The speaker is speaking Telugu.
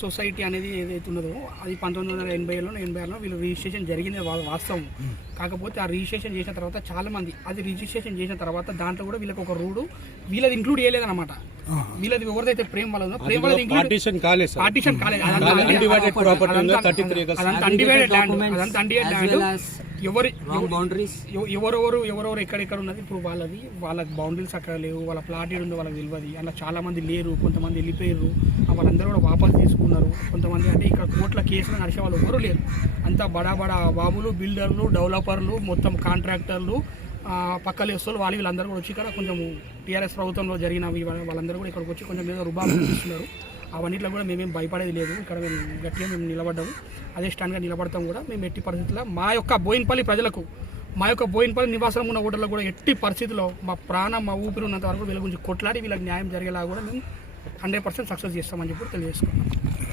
సొసైటీ అనేది ఏదైతే ఉన్నదో అది 1980లో 86లో వీళ్ళు రిజిస్ట్రేషన్ జరిగింది వాస్తవం. కాకపోతే ఆ రిజిస్ట్రేషన్ చేసిన తర్వాత చాలా మంది అది రిజిస్ట్రేషన్ చేసిన తర్వాత దాంట్లో కూడా వీళ్ళకి ఒక రూడు వీళ్ళది ఇంక్లూడ్ చేయలేదన్నమాట. వీళ్ళది ఎవరిదైతే ప్రేమ వాళ్ళ ప్రేమ వాళ్ళది పార్టీషన్ కాలేదు, ఎవరెవరు ఎక్కడెక్కడ ఉన్నది ఇప్పుడు వాళ్ళ బౌండరీస్ అక్కడ లేవు, వాళ్ళ ప్లాట్ ఉందో వాళ్ళకి తెలియదు. అలా చాలా మంది లేరు, కొంతమంది వెళ్ళిపోయారు, వాళ్ళందరూ కూడా వాపసు తీసుకున్నారు. కొంతమంది అంటే ఇక్కడ కోర్టుల కేసులు నడిచే వాళ్ళు ఎవరు లేరు. అంతా బడా బాబులు, బిల్డర్లు, డెవలపర్లు, మొత్తం కాంట్రాక్టర్లు, పక్కలేస్తులు వీళ్ళందరూ కూడా వచ్చి ఇక్కడ కొంచెం టీఆర్ఎస్ ప్రభుత్వంలో జరిగినవి వాళ్ళందరూ కూడా ఇక్కడికి వచ్చి కొంచెం మీద రుబాబు చూపిస్తున్నారు. అవన్నిట్లో కూడా మేమేం భయపడేది లేదు. ఇక్కడ మేము గట్టిగా నిలబడ్డాము, అదే స్టాండ్గా నిలబడతాం కూడా. మేము ఎట్టి పరిస్థితుల్లో మా యొక్క బోయిన్పల్లి ప్రజలకు, మా యొక్క బోయిన్పల్లి నివాసం ఉన్న ఓటర్లకు కూడా ఎట్టి పరిస్థితుల్లో మా ప్రాణం, మా ఊపిరి ఉన్నంత వరకు వీళ్ళ గురించి కొట్లాడి వీళ్ళకి న్యాయం జరిగేలా కూడా మేము 100% సక్సెస్ చేస్తామని చెప్పి తెలియజేసుకున్నాం.